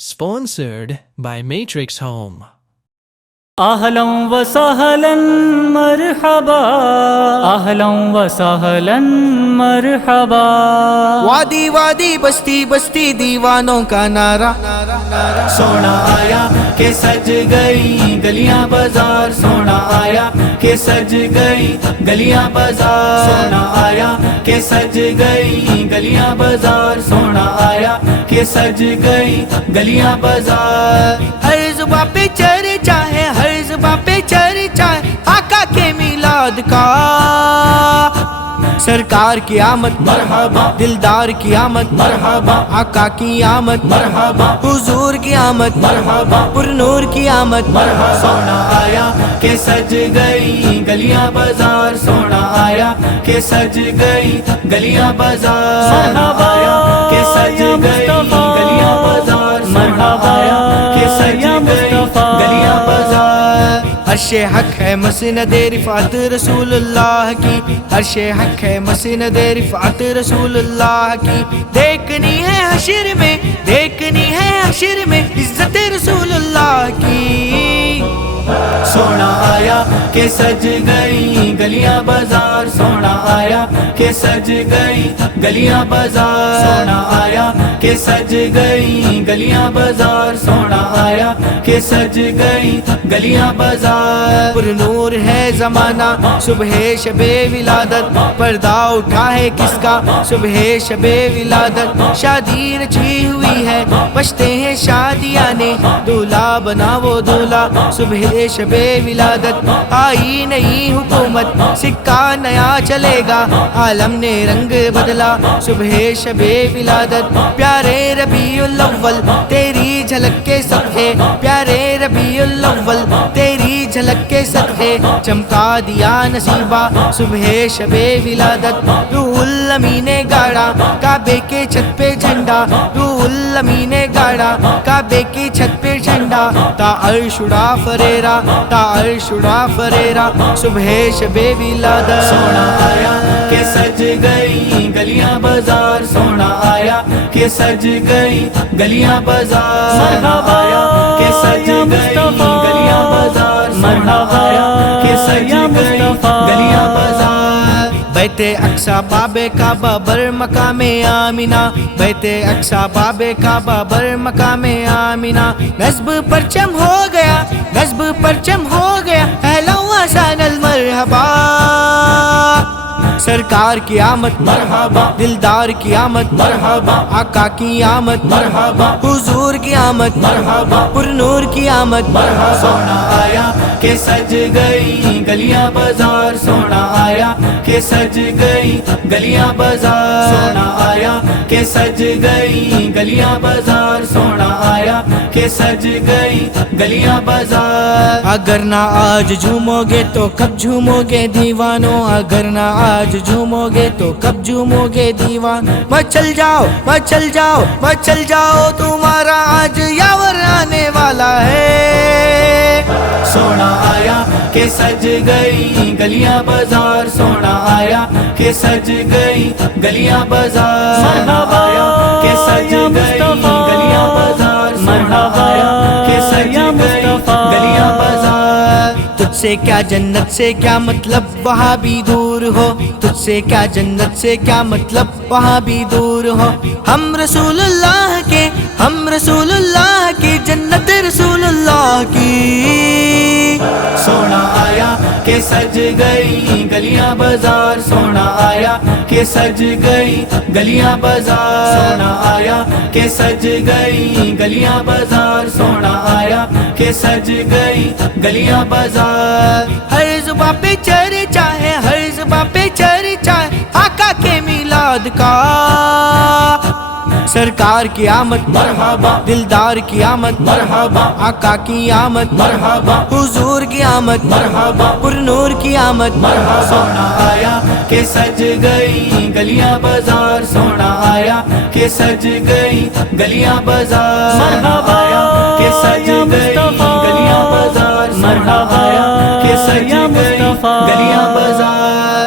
Sponsored by Matrix Home. اہلا وسہلا مرحبا اہلا وسہلا مرحبا وادی وادی بستی بستی دیوانوں کا نعرہ سونا آیا کہ سج گئی گلیاں بازار سونا آیا کہ سج گئی گلیاں بازار سونا آیا کہ سج گئی گلیاں بازار سونا آیا کہ سج گئی گلیاں بازار ہر زباں پہ چرچا ہے ہر زباں پہ چرچا ہے آقا کے میلاد کا سرکار کی آمد مرحبا دلدار کی آمد مرحبا آقا کی آمد مرحبا حضور کی آمد مرحبا پر نور کی آمد مرحبا سونا آیا کہ سج گئی گلیاں بازار سونا آیا کہ سج گئی گلیاں بازار مرحبا کہ سج گئی گلیاں بازار مرحبا کہ سج گئی گلیاں بازار عرش حق ہے مسند رفعت رسول اللہ کی عرش حق ہے مسند رفعت رسول اللہ کی دیکھنی ہے حشر میں دیکھنی ہے حشر میں عزت رسول اللہ کی سونا آیا کہ سج گئی گلیاں بازار سونا آیا کہ سج گئی گلیاں بازار سونا آیا کہ سج گئی گلیاں بازار سونا آیا کہ سج گئی گلیاں بازار پر نور ہے زمانہ صبح شب ولادت پردہ اٹھا ہے کس کا صبح شب ولادت شادی رچی ہوئی ہے بچتے ہیں شادیاں نے دولہا بنا وہ دولہا صبح شب ولادت آئی نئی حکومت سکہ نیا چلے گا عالم نے رنگ بدلا صبح شب ولادت پیارے ربیع الاول تیری جھلک کے صدقے پیارے ربیع الاول تیری جھلک کے صدقے چمکا دیا نصیبہ صبح شب ولادت روح الامین نے گاڑا کعبے کے چھت پہ جھنڈا روح الامین نے گاڑا کعبے کی چھت پہ جھنڈا تا عرش اڑا فریرا تا عرش اڑا فریرا صبح شب ولادت سونا آیا کہ سج گئی گلیاں بازار سونا آیا کہ سج گئی گلیاں بازار مرحبا آیا کہ سج گئی گلیاں بازار مرحبا آیا کہ سج گئی گلیاں بازار بیت اقصی باب کعبہ بر مقام آمینہ بیت اقصی باب کعبہ بر مقام آمینہ نصب پرچم ہو گیا نصب پرچم ہو گیا اہلا و سہلا المرحبا سرکار کی آمد مرحبا دلدار کی آمد مرحبا آقا کی آمد مرحبا حضور کی آمد مرحبا پر نور کی آمد مرحبا سونا آیا کہ سج گئی گلیاں بازار سونا آیا کہ سج گئی گلیاں بازار سونا آیا کہ سج گئی گلیاں بازار سونا آیا کہ سج گئی گلیاں بازار اگر نہ آج جھومو گے تو کب جھومو گے دیوانوں اگر نہ آج جھومو گے تو کب جھومو گے دیوان مچل جاؤ مچل جاؤ مچل جاؤ تمہارا آج یاور آنے والا ہے سونا آیا کہ سج گئی گلیاں بازار سونا آیا کہ سج گئی گلیاں بازار مرحبا آیا کہ سج گئی گلیاں بازار مرحبا آیا کہ سج گئی گلیاں بازار تجھ سے کیا جنت سے کیا مطلب وہاں بھی دور ہو تجھ سے کیا جنت سے کیا مطلب وہاں بھی دور ہو ہم رسول اللہ کے ہم رسول اللہ کی جنت رسول اللہ کی سونا آیا کہ سج گئی گلیاں بازار سونا آیا کہ سج گئی گلیاں بازار سونا آیا کہ سج گئی گلیاں بازار سونا آیا کہ سج گئی گلیاں بازار ہر زباں پہ چرچا ہے ہر زباں پہ چرچا ہے آقا کے میلاد کا سرکار کی آمد مرحبا دلدار کی آمد مرحبا آقا کی آمد مرحبا حضور کی آمد مرحبا پر نور کی آمد مرحبا سونا آیا کہ سج گئی گلیاں بازار سونا آیا کہ سج گئی گلیاں بازار مرحبا آیا کہ سج گئی گلیاں بازار مرحبا آیا کہ سج گئی گلیاں بازار